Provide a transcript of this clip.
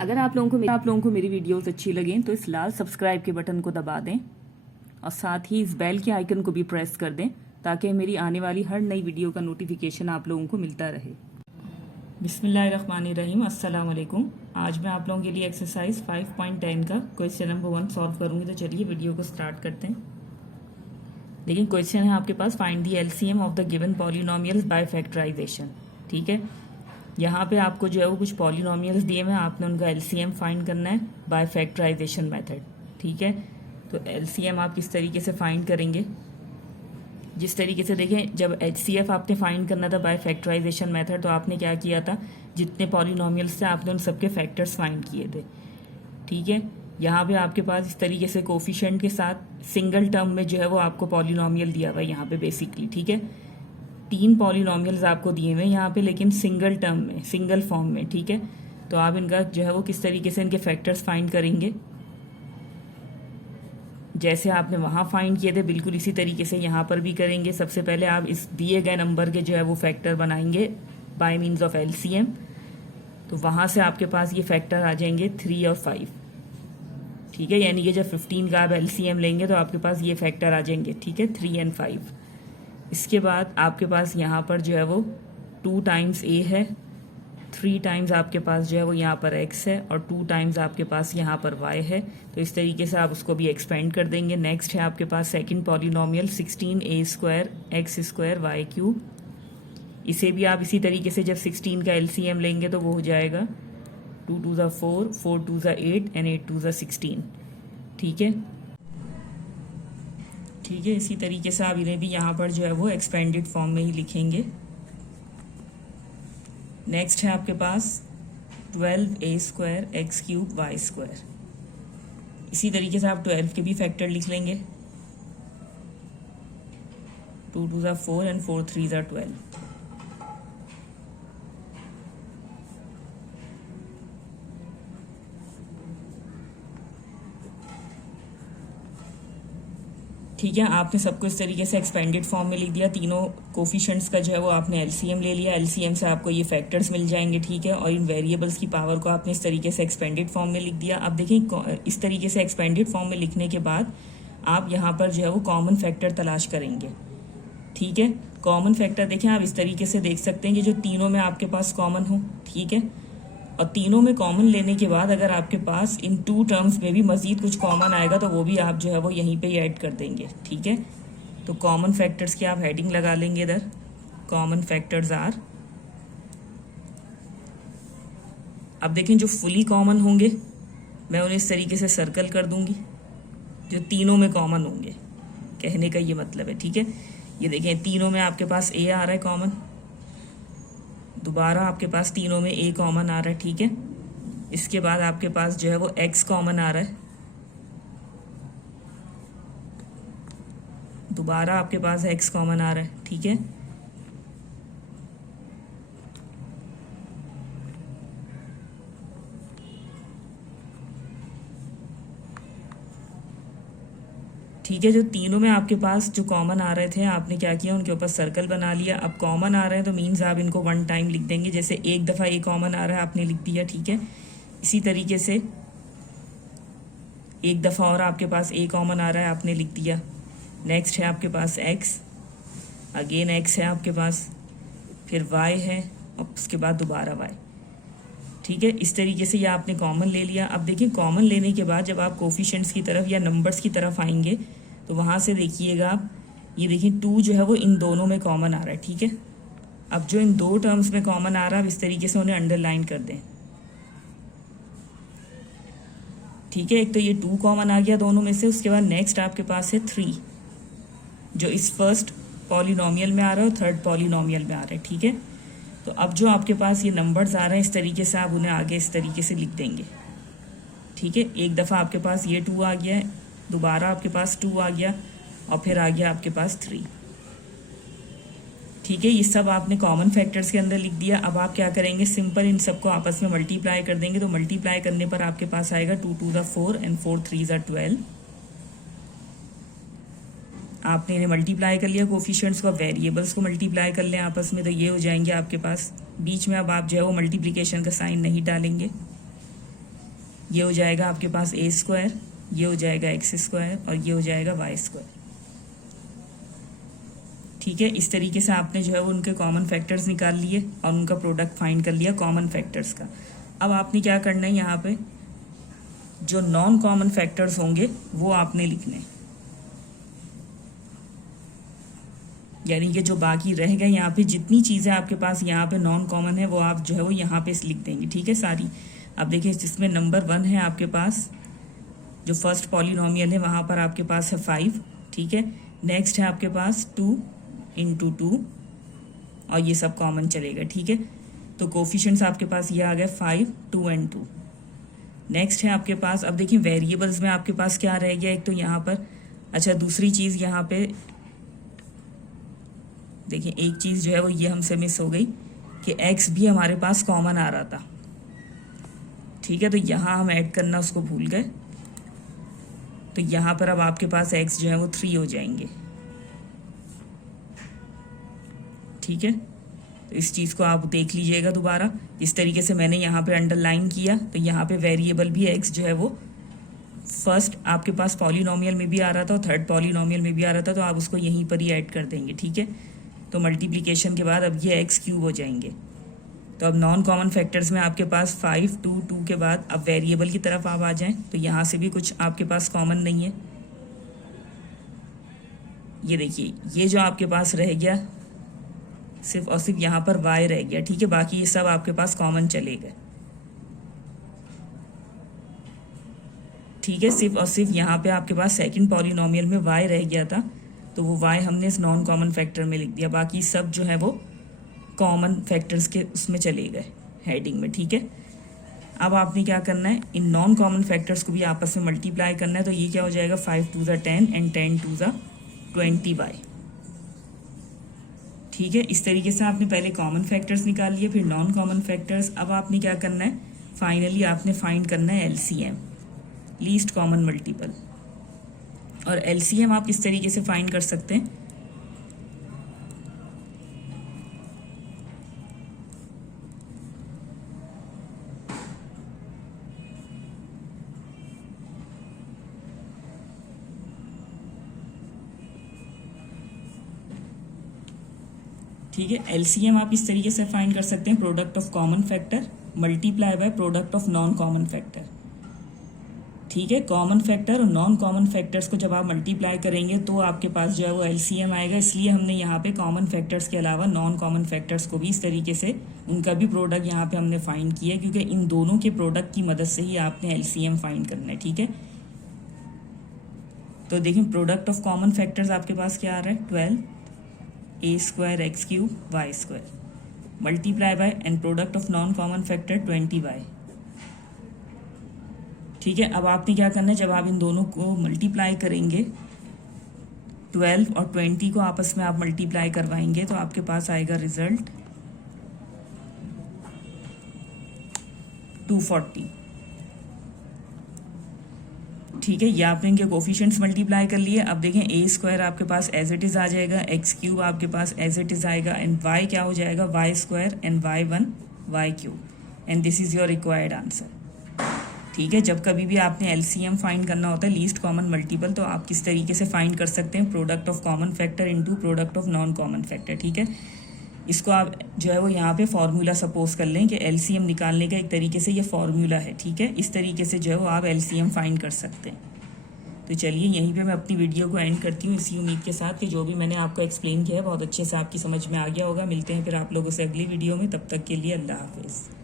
अगर आप लोगों को मेरी वीडियोस अच्छी लगें तो इस लाल सब्सक्राइब के बटन को दबा दें और साथ ही इस बेल के आइकन को भी प्रेस कर दें ताकि मेरी आने वाली हर नई वीडियो का नोटिफिकेशन आप लोगों को मिलता रहे। बिस्मिल्लाहिर्रहमानिर्रहीम, अस्सलाम वालेकुम। आज मैं आप लोगों के लिए एक्सरसाइज 5.10 का क्वेश्चन नंबर 1 सॉल्व करूंगी। तो चलिए वीडियो को स्टार्ट करते हैं। लेकिन क्वेश्चन है आपके पास, find the LCM of the given polynomials by factorisation. ठीक है, यहाँ पे आपको जो है वो कुछ पॉलिनोमियल्स दिए हुए हैं, आपने उनका एलसीएम फाइंड करना है बाय फैक्टराइजेशन मेथड। ठीक है, तो एलसीएम आप किस तरीके से फाइंड करेंगे, जिस तरीके से देखें, जब एचसीएफ आपने फाइंड करना था बाय फैक्टराइजेशन मेथड तो आपने क्या किया था, जितने पॉलिनोमियल्स थे आपने उन सबके फैक्टर्स फाइंड किए थे। ठीक है, यहाँ पे आपके पास इस तरीके से कोफिशिएंट के साथ सिंगल टर्म में जो है वो आपको पॉलिनोमियल दिया हुआ है यहाँ पे बेसिकली। ठीक है, 3 पॉलिनोमियल्स आपको दिए हुए हैं यहाँ पे, लेकिन सिंगल टर्म में, सिंगल फॉर्म में। ठीक है, तो आप इनका जो है वो किस तरीके से इनके फैक्टर्स फाइंड करेंगे, जैसे आपने वहाँ फाइंड किए थे बिल्कुल इसी तरीके से यहाँ पर भी करेंगे। सबसे पहले आप इस दिए गए नंबर के जो है वो फैक्टर बनाएंगे बाय मीन्स ऑफ एलसीएम। तो वहाँ से आपके पास ये फैक्टर आ जाएंगे 3 और 5। ठीक है, यानी कि जब 15 का आप एलसीएम लेंगे तो आपके पास ये फैक्टर आ जाएंगे। ठीक है, 3 और 5। इसके बाद आपके पास यहाँ पर जो है वो 2 टाइम्स ए है, 3 टाइम्स आपके पास जो है वो यहाँ पर x है और 2 टाइम्स आपके पास यहाँ पर y है। तो इस तरीके से आप उसको भी एक्सपेंड कर देंगे। नेक्स्ट है आपके पास second polynomial 16a² x² y³। इसे भी आप इसी तरीके से जब 16 का एलसीएम लेंगे तो वो हो जाएगा 2 2 ज़ा 4, 4 2 ज़ा 8 एंड 8 2 ज़ा 16। ठीक है, ठीक है, इसी तरीके से आप इन्हें भी यहाँ पर जो है वो एक्सपेंडेड फॉर्म में ही लिखेंगे। नेक्स्ट है आपके पास 12a² x³ y²। इसी तरीके से आप 12 के भी फैक्टर लिख लेंगे, 2 2 ज़ा 4 एंड 4 3 ज़ा 12। ठीक है, आपने सबको इस तरीके से एक्सपेंडेड फॉर्म में लिख दिया। तीनों कोफिशिएंट्स का जो है वो आपने एलसीएम ले लिया, एलसीएम से आपको ये फैक्टर्स मिल जाएंगे। ठीक है, और इन वेरिएबल्स की पावर को आपने इस तरीके से एक्सपेंडेड फॉर्म में लिख दिया। अब देखें, इस तरीके से एक्सपेंडेड फॉर्म में लिखने के बाद आप यहाँ पर जो है वो कॉमन फैक्टर तलाश करेंगे। ठीक है, कॉमन फैक्टर देखें आप इस तरीके से देख सकते हैं कि जो तीनों में आपके पास कॉमन हो। ठीक है, और तीनों में कॉमन लेने के बाद अगर आपके पास इन 2 टर्म्स में भी मजीद कुछ कॉमन आएगा तो वो भी आप जो है वो यहीं पे ही ऐड कर देंगे। ठीक है, तो कॉमन फैक्टर्स की आप हेडिंग लगा लेंगे इधर, कॉमन फैक्टर्स आर। अब देखें, जो फुली कॉमन होंगे मैं उन्हें इस तरीके से सर्कल कर दूंगी, जो तीनों में कॉमन होंगे, कहने का ये मतलब है। ठीक है, ये देखें तीनों में आपके पास ए आ रहा है कॉमन, दोबारा आपके पास तीनों में ए कॉमन आ रहा है। ठीक है, इसके बाद आपके पास जो है वो एक्स कॉमन आ रहा है, दोबारा आपके पास एक्स कॉमन आ रहा है। ठीक है, ठीक है, जो तीनों में आपके पास जो कॉमन आ रहे थे आपने क्या किया, उनके ऊपर सर्कल बना लिया। अब कॉमन आ रहे हैं तो मीन्स आप इनको 1 टाइम लिख देंगे, जैसे एक दफ़ा ए कॉमन आ रहा है आपने लिख दिया। ठीक है, इसी तरीके से एक दफ़ा और आपके पास ए कॉमन आ रहा है आपने लिख दिया। नेक्स्ट है आपके पास एक्स, अगेन एक्स है आपके पास, फिर वाई है और उसके बाद दोबारा वाई। ठीक है, इस तरीके से ये आपने कॉमन ले लिया। अब देखिए, कॉमन लेने के बाद जब आप कोफिशिएंट्स की तरफ या नंबर्स की तरफ आएंगे तो वहाँ से देखिएगा आप, ये देखिए 2 जो है वो इन दोनों में कॉमन आ रहा है। ठीक है, अब जो इन 2 टर्म्स में कॉमन आ रहा है आप इस तरीके से उन्हें अंडरलाइन कर दें। ठीक है, एक तो ये 2 कॉमन आ गया दोनों में से। उसके बाद नेक्स्ट आपके पास है 3, जो इस फर्स्ट पॉलिनोमियल में आ रहा है और थर्ड पॉलिनोमियल में आ रहा है। ठीक है, तो अब जो आपके पास ये नंबर्स आ रहे हैं इस तरीके से आप उन्हें आगे इस तरीके से लिख देंगे। ठीक है, एक दफ़ा आपके पास ये 2 आ गया है, दोबारा आपके पास 2 आ गया और फिर आ गया आपके पास 3। ठीक है, ये सब आपने कॉमन फैक्टर्स के अंदर लिख दिया। अब आप क्या करेंगे, सिंपल इन सबको आपस में मल्टीप्लाई कर देंगे। तो मल्टीप्लाई करने पर आपके पास आएगा 2 2 ज़ा 4 एंड 4 3 ज़ा 12। आपने इन्हें मल्टीप्लाई कर लिया, कोफिशिएंट्स को, वेरिएबल्स को मल्टीप्लाई कर लें आपस में, तो ये हो जाएंगे आपके पास। बीच में अब आप जो है वो मल्टीप्लिकेशन का साइन नहीं डालेंगे। ये हो जाएगा आपके पास ए स्क्वायर, ये हो जाएगा एक्स स्क्वायर और ये हो जाएगा वाई स्क्वायर। ठीक है, इस तरीके से आपने जो है वो उनके कॉमन फैक्टर्स निकाल लिए और उनका प्रोडक्ट फाइंड कर लिया कॉमन फैक्टर्स का। अब आपने क्या करना है, यहाँ पे जो नॉन कॉमन फैक्टर्स होंगे वो आपने लिखने, यानी कि जो बाकी रह गए यहाँ पे जितनी चीज़ें आपके पास यहाँ पे नॉन कॉमन है वो आप जो है वो यहाँ पे लिख देंगे। ठीक है, सारी। अब देखिए जिसमें नंबर 1 है आपके पास, जो फर्स्ट पॉलिनोमियल है वहाँ पर आपके पास है 5। ठीक है, नेक्स्ट है आपके पास 2 × 2 और ये सब कॉमन चलेगा। ठीक है, तो कोफिशिएंट्स आपके पास ये आ गए 5, 2 एंड 2। नेक्स्ट है आपके पास, अब देखिए वेरिएबल्स में आपके पास क्या रह गया, एक तो यहाँ पर, अच्छा दूसरी चीज़ यहाँ पे देखिए, एक चीज़ जो है वो ये हमसे मिस हो गई कि x भी हमारे पास कॉमन आ रहा था। ठीक है, तो यहाँ हम ऐड करना उसको भूल गए, तो यहाँ पर अब आपके पास x जो है वो 3 हो जाएंगे। ठीक है, तो इस चीज़ को आप देख लीजिएगा दोबारा, इस तरीके से मैंने यहाँ पे अंडरलाइन किया, तो यहाँ पे वेरिएबल भी x जो है वो फर्स्ट आपके पास पॉलिनोमियल में भी आ रहा था और थर्ड पॉलिनोमियल में भी आ रहा था, तो आप उसको यहीं पर ही ऐड कर देंगे। ठीक है, तो मल्टीप्लिकेशन के बाद अब ये x³ हो जाएंगे। तो अब नॉन कॉमन फैक्टर्स में आपके पास 5, 2, 2 के बाद अब वेरिएबल की तरफ आप आ जाएं, तो यहाँ से भी कुछ आपके पास कॉमन नहीं है। ये देखिए, ये जो आपके पास रह गया सिर्फ और सिर्फ यहाँ पर y रह गया। ठीक है, बाकी ये सब आपके पास कॉमन चले गए। ठीक है, सिर्फ और सिर्फ यहाँ पे आपके पास सेकंड पॉलिनोमियल में y रह गया था, तो वो y हमने इस नॉन कॉमन फैक्टर में लिख दिया, बाकी सब जो है वो कॉमन फैक्टर्स के उसमें चले गए हेडिंग में। ठीक है, अब आपने क्या करना है, इन नॉन कॉमन फैक्टर्स को भी आपस में मल्टीप्लाई करना है, तो ये क्या हो जाएगा 5 2 10 एंड 10 2 20y। ठीक है, इस तरीके से आपने पहले कॉमन फैक्टर्स निकाल लिए, फिर नॉन कॉमन फैक्टर्स। अब आपने क्या करना है, फाइनली आपने फाइंड करना है LCM, लीस्ट कॉमन मल्टीपल। और LCM आप किस तरीके से फाइंड कर सकते हैं, ठीक है, LCM आप इस तरीके से फाइंड कर सकते हैं, product of common factor multiply by product of non common factor. ठीक है, कॉमन फैक्टर और नॉन कॉमन फैक्टर्स को जब आप मल्टीप्लाई करेंगे तो आपके पास जो है वो LCM आएगा। इसलिए हमने यहाँ पे कॉमन फैक्टर्स के अलावा नॉन कॉमन फैक्टर्स को भी इस तरीके से उनका भी प्रोडक्ट यहाँ पे हमने फाइंड किया, क्योंकि इन दोनों के प्रोडक्ट की मदद से ही आपने LCM फाइंड करना है। ठीक है, तो देखिए प्रोडक्ट ऑफ कॉमन फैक्टर्स आपके पास क्या आ रहा है, 12a² x³ y² multiply by and product of non common factor 20y। ठीक है, अब आपने क्या करना है, जब आप इन दोनों को मल्टीप्लाई करेंगे 12 और 20 को आपस में आप मल्टीप्लाई करवाएंगे तो आपके पास आएगा रिजल्ट 240। ठीक है, ये आपने इनके कोफिशिएंट्स मल्टीप्लाई कर लिए। अब देखें a² आपके पास एज इट इज़ आ जाएगा, x³ आपके पास एज इट इज़ आएगा एंड y क्या हो जाएगा y² and y1 y³ and this is your required answer. ठीक है, जब कभी भी आपने LCM फाइंड करना होता है, लीस्ट कॉमन मल्टीपल, तो आप किस तरीके से फाइंड कर सकते हैं, product of common factor into product of non common factor. ठीक है, इसको आप जो है वो यहाँ पे फॉर्मूला सपोज कर लें कि LCM निकालने का एक तरीके से ये फॉर्मूला है। ठीक है, इस तरीके से जो है वो आप LCM फाइंड कर सकते हैं। तो चलिए यहीं पे मैं अपनी वीडियो को एंड करती हूँ, इसी उम्मीद के साथ कि जो भी मैंने आपको एक्सप्लेन किया है बहुत अच्छे से आपकी समझ में आ गया होगा। मिलते हैं फिर आप लोगों से अगली वीडियो में, तब तक के लिए अल्लाह हाफिज़।